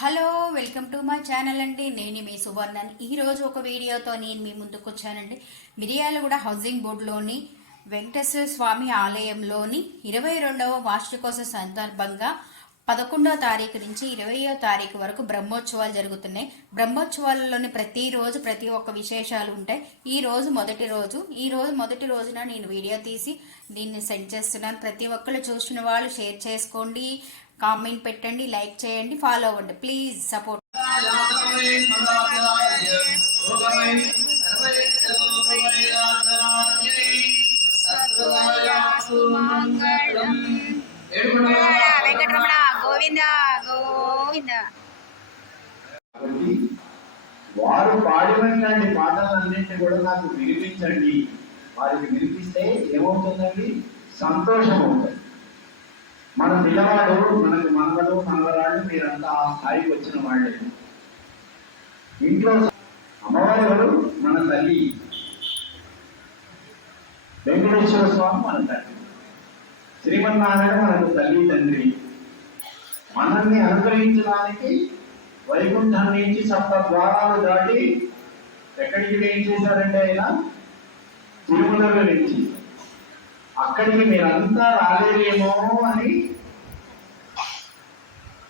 Hello welcome to my channel అండి. నేను మీ సువర్ణన్. ఈరోజు ఒక వీడియోతో నేను మీ ముందుకు వచ్చానండి. మిరియాలగూడ హౌసింగ్ బోర్డులోని వెంకటేశ్వర స్వామి ఆలయంలోని ఇరవై రెండవ వార్షికోత్సవ సందర్భంగా పదకొండవ తారీఖు నుంచి ఇరవయో తారీఖు వరకు బ్రహ్మోత్సవాలు జరుగుతున్నాయి. బ్రహ్మోత్సవాలలోని ప్రతిరోజు ప్రతి ఒక్క విశేషాలు ఉంటాయి. ఈ రోజు మొదటి రోజు. ఈ రోజు మొదటి రోజున నేను వీడియో తీసి దీన్ని సెండ్ చేస్తున్నాను. ప్రతి ఒక్కరు చూసిన వాళ్ళు షేర్ చేసుకోండి. కామెంట్ పెట్టండి లైక్ చేయండి ఫాలో అవ్వండి. Please support. వెంకటరమణ గోవింద గోవింద వారు పాడినటువంటి పాటలన్నింటినీ కూడా నాకు వినిపించండి. వారికి వినిపిస్తే ఏమవుతుందండి? సంతోషం అవుతుంది మన పిల్లవాడు మనకు మనవడు మనవరాళ్ళు మీరంతా ఆ స్థాయికి వచ్చిన వాళ్ళే. ఇంట్లో అమ్మవారు ఎవరు? మన తల్లి. వెంకటేశ్వర స్వామి మన తల్లి. శ్రీమన్నారాయణ మనకు తల్లి తండ్రి. మనల్ని అనుగ్రహించడానికి వైకుంఠం నుంచి సప్త ద్వారాలు దాటి ఎక్కడికి వేయం చేశారంటే ఆయన? తిరుమలలో నుంచి అక్కడికి మీరంతా రాలేరేమో అని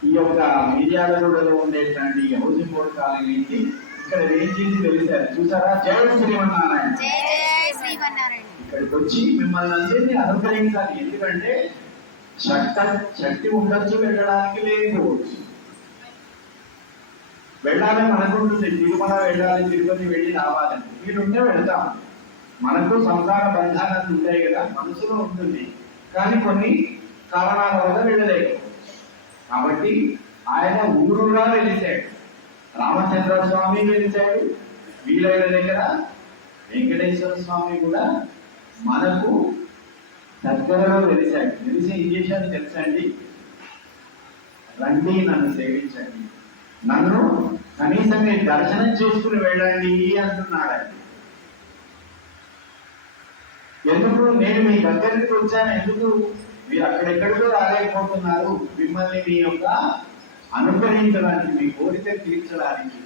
ఈ యొక్క మిర్యాలగూడలో ఉండేటువంటి హౌసింగ్ బోర్డు కాలనీ నుంచి ఇక్కడ వేం చేసి వెలిశారు చూసారా? జయ శ్రీమన్నారాయణ. ఇక్కడికి వచ్చి మిమ్మల్ని అందరినీ అనుగ్రహించాలి. ఎందుకంటే శక్తి శక్తి ఉండొచ్చు వెళ్ళడానికి లేకపోవచ్చు వెళ్ళాలని అనుకుంటుంది తిరుమల వెళ్ళాలి తిరుపతి వెళ్ళి రావాలని మీరుంటే వెళ్తాం. మనకు సంసార బంధాలు ఉంటాయి కదా మనసులో ఉంటుంది. కానీ కొన్ని కారణాల వల్ల వెళ్ళలేదు కాబట్టి ఆయన ఊరుగా వెలిశాడు రామచంద్ర స్వామి వెలిశాడు వీలైన దగ్గర వెంకటేశ్వర స్వామి కూడా మనకు దగ్గరలో వెలిశాడు తెలిసి ఏం చేశాడు తెలుసండి? రండి నన్ను సేవించండి. నన్ను కనీసం నేను దర్శనం చేసుకుని వెళ్ళండి అంటున్నాడు ఎందుకు నేను మీ దగ్గరికి వచ్చాను? ఎందుకు? మీరు అక్కడెక్కడికో రాలేకపోతున్నారు. మిమ్మల్ని మీ యొక్క అనుగ్రహించడానికి మీ కోరిక తీర్చడానికి.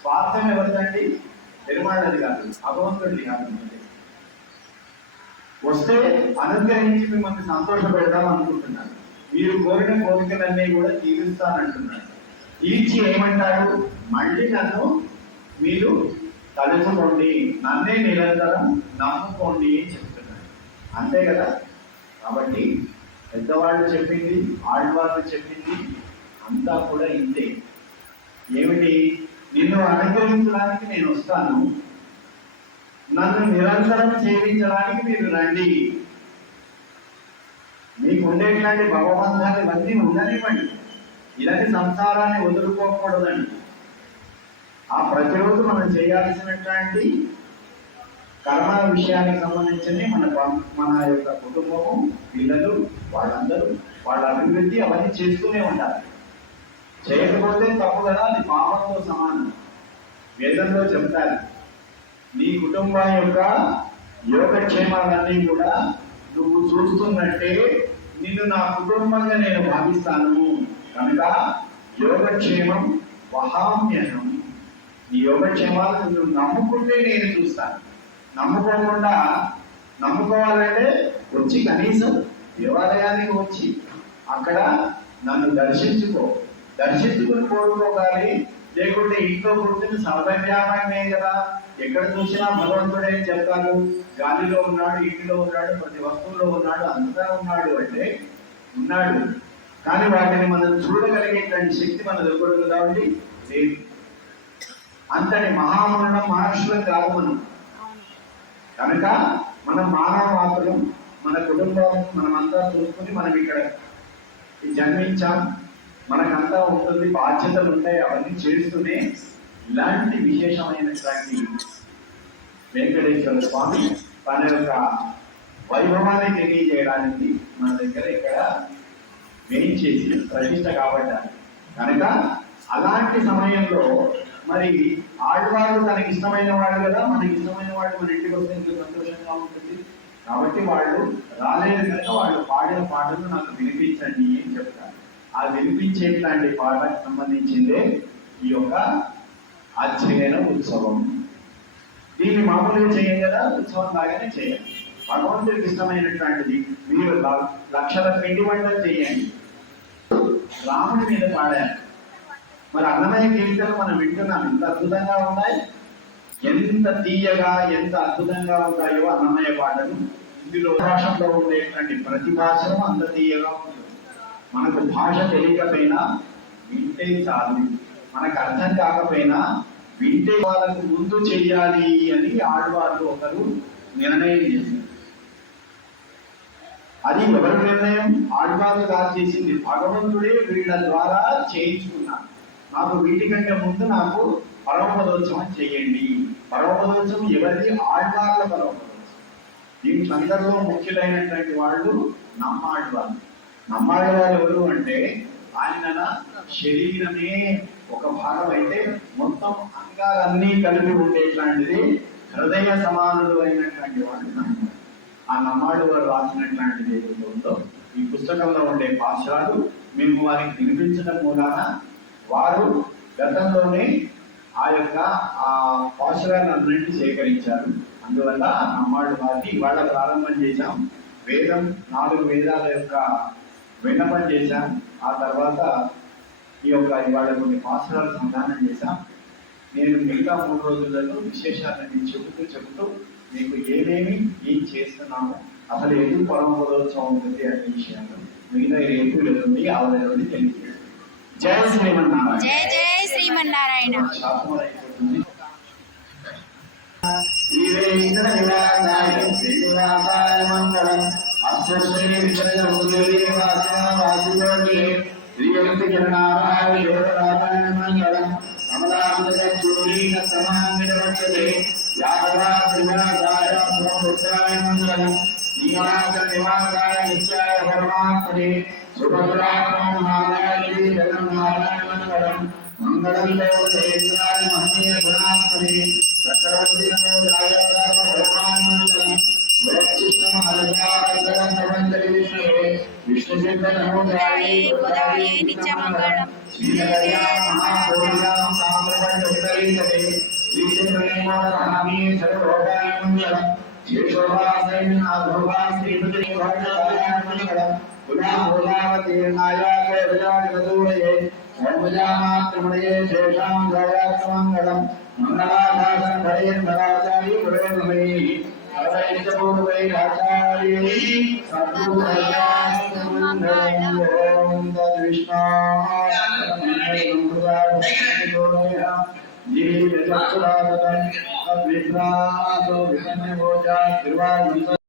స్వార్థం ఎవరిదండి? నిర్మాణది కాదు భగవంతుడిది కాదు వస్తే అనుగ్రహించి మిమ్మల్ని సంతోష పెడదాం అనుకుంటున్నాను. మీరు కోరిన కోరికలన్నీ కూడా తీరుస్తానంటున్నాను. తీర్చి ఏమంటారు? మళ్ళీ నన్ను మీరు తలుచుకోండి. నన్నే నిరంతరం నమ్ముకోండి అని అంతే కదా? కాబట్టి పెద్దవాళ్ళు చెప్పింది ఆడవాళ్ళు చెప్పింది అంతా కూడా ఇంతే. ఏమిటి? నిన్ను అనుగ్రహించడానికి నేను వస్తాను. నన్ను నిరంతరం సేవించడానికి మీరు రండి. మీకు ఉండేటువంటి భగవంతాలు ఇవన్నీ ఉండనివ్వండి. ఇలాంటి సంసారాన్ని వదులుకోకూడదండి. ఆ ప్రతిరోజు మనం చేయాల్సినటువంటి కర్మ విషయానికి సంబంధించి మన మన యొక్క కుటుంబము పిల్లలు వాళ్ళందరూ వాళ్ళ అభివృద్ధి అవన్నీ చేస్తూనే ఉండాలి. చేయకపోతే తప్పు కదా అది పాపంతో సమానం. వేదంలో చెప్తారు నీ కుటుంబం యొక్క యోగక్షేమాలన్నీ కూడా నువ్వు చూస్తున్నట్టే నిన్ను నా కుటుంబంగా నేను భావిస్తాను. కనుక యోగక్షేమం వహామ్యహం నీ యోగక్షేమాలు నువ్వు నమ్ముకుంటే నేను చూస్తాను. నమ్ముకోకుండా నమ్ముకోవాలంటే వచ్చి కనీసం దేవాలయానికి వచ్చి అక్కడ నన్ను దర్శించుకో. దర్శించుకుని కోరుకోగాలి లేకుంటే ఇంట్లో కూర్చొని సర్వవ్యాపకమే కదా. ఎక్కడ చూసినా భగవంతుడే అని గాలిలో ఉన్నాడు ఇంటిలో ఉన్నాడు ప్రతి వస్తువులో ఉన్నాడు అంతగా ఉన్నాడు అంటే ఉన్నాడు. కానీ వాటిని మనం చూడగలిగేటువంటి శక్తి మన దగ్గర కాబట్టి లేదు. అంతటి మహామరణం మహర్షులకు కాదు మనం. కనుక మనం మానవ మాత్రం మన కుటుంబం మనమంతా చూసుకుని మనం ఇక్కడ జన్మించాం. మనకంతా ఉంటుంది బాధ్యతలు ఉంటాయి అవన్నీ చేస్తూనే ఇలాంటి విశేషమైనటువంటి వెంకటేశ్వర స్వామి తన యొక్క వైభవాన్ని తెలియజేయడానికి మన దగ్గర ఇక్కడ వేయించేసి ప్రతిష్ట కాబట్టి కనుక అలాంటి సమయంలో మరి ఆడవాళ్ళు తనకి ఇష్టమైన వాళ్ళు కదా మనకి ఇష్టమైన వాళ్ళు మన ఇంటికి వస్తే ఇంకా సంతోషంగా ఉంటుంది. కాబట్టి వాళ్ళు రాలేదు కనుక వాళ్ళు పాడిన పాటలు నాకు వినిపించండి అని చెప్తారు. ఆ వినిపించేట్లాంటి పాటకు సంబంధించిందే ఈ యొక్క అధ్యయన ఉత్సవం. దీన్ని మామూలుగా చేయం కదా ఉత్సవం లాగానే చేయాలి భగవంతుడికి ఇష్టమైనటువంటిది మీరు లక్షల పిండి వంటలు చేయండి. రాముడి మీద పాడారు. మరి అన్నమయ్య కీర్తనలు మనం వింటున్నాం. ఎంత అద్భుతంగా ఉన్నాయి. ఎంత తీయగా ఎంత అద్భుతంగా ఉంటాయో అన్నమయ్య పాటలు. ఇందులో భాషలో ఉండేటువంటి ప్రతి భాషను అంత తీయగా ఉంటుంది. మనకు భాష తెలియకపోయినా వింటే చాలు. మనకు అర్థం కాకపోయినా వింటే వాళ్ళకు ముందు చెయ్యాలి అని ఆడవాళ్ళు ఒకరు నిర్ణయం చేశారు. అది ఎవరి నిర్ణయం? ఆడవాళ్ళు కాదు చేసింది భగవంతుడే వీళ్ళ ద్వారా చేయించుకున్నాడు నాకు వీటికంటే ముందు నాకు పరమపదోత్సవం చేయండి. పరమపదోత్సవం ఎవరిది? ఆడవాళ్ళ పరమపదోత్సవం దీంట్లో అందరిలో ముఖ్యులైనటువంటి వాళ్ళు నమ్మాడు వాళ్ళు. ఎవరు అంటే ఆయన శరీరమే ఒక భాగం అయితే మొత్తం అంగాలన్నీ కలిపి ఉండేట్లాంటిది హృదయ సమానులు అయినటువంటి వాళ్ళు ఆ నమ్మాడు వారు రాసినట్లాంటిది ఏదైతే ఉందో ఈ పుస్తకంలో ఉండే పాఠశాలలు మేము వారికి వినిపించడం మూలాన వారు గతంలోనే ఆ యొక్క ఆ పాఠశాలన్నింటినీ సేకరించారు. అందువల్ల అమ్మాడు నమ్మాడు వారికి ఇవాళ ప్రారంభం చేశాం. వేదం నాలుగు వేదాల యొక్క విన్నపం చేశాం. ఆ తర్వాత ఈ యొక్క ఇవాళ కొన్ని పాశురాలు సంధానం చేశాం. నేను మిగతా మూడు రోజులలో విశేషాలన్నీ చెబుతూ చెబుతూ మీకు ఏమేమి ఏం చేస్తున్నాము అసలు ఎందుకు పరమపదోత్సవం ఉంటుంది అనే విషయాలు మిగతా ఎందుకు ఎల్లుండి ఆ నుండి తెలియజేస్తాను. జయ శ్రీమన్నారాయణ జై జై శ్రీమన్నారాయణ. శాస్త్రం నివాసాయ శ్రీనివాసాయ మంగళం అశ్వశ్రీ శ్రీయంతి మంగళం యాదవా శ్రీనివాసాయ మంగళం నివాసాయ నిత్యాయ పరమాత్మనే सुभद्राम नारायणी जगन नारायण मंगलम मंगलम नमो राजधर्म भगवान मंगलम భోజావతీర్ణాయ కైలాసదూరయే సర్వజామాత్రమణయే శేషాం దయాత్మంగళం మంగళాదాసం భయన్మరాచారి పురోగమై అవైతపూర్వై ఆచార్యై సద్గురుదయాస్తు ఓం జీవిత విసన్నగోచా తిరువారు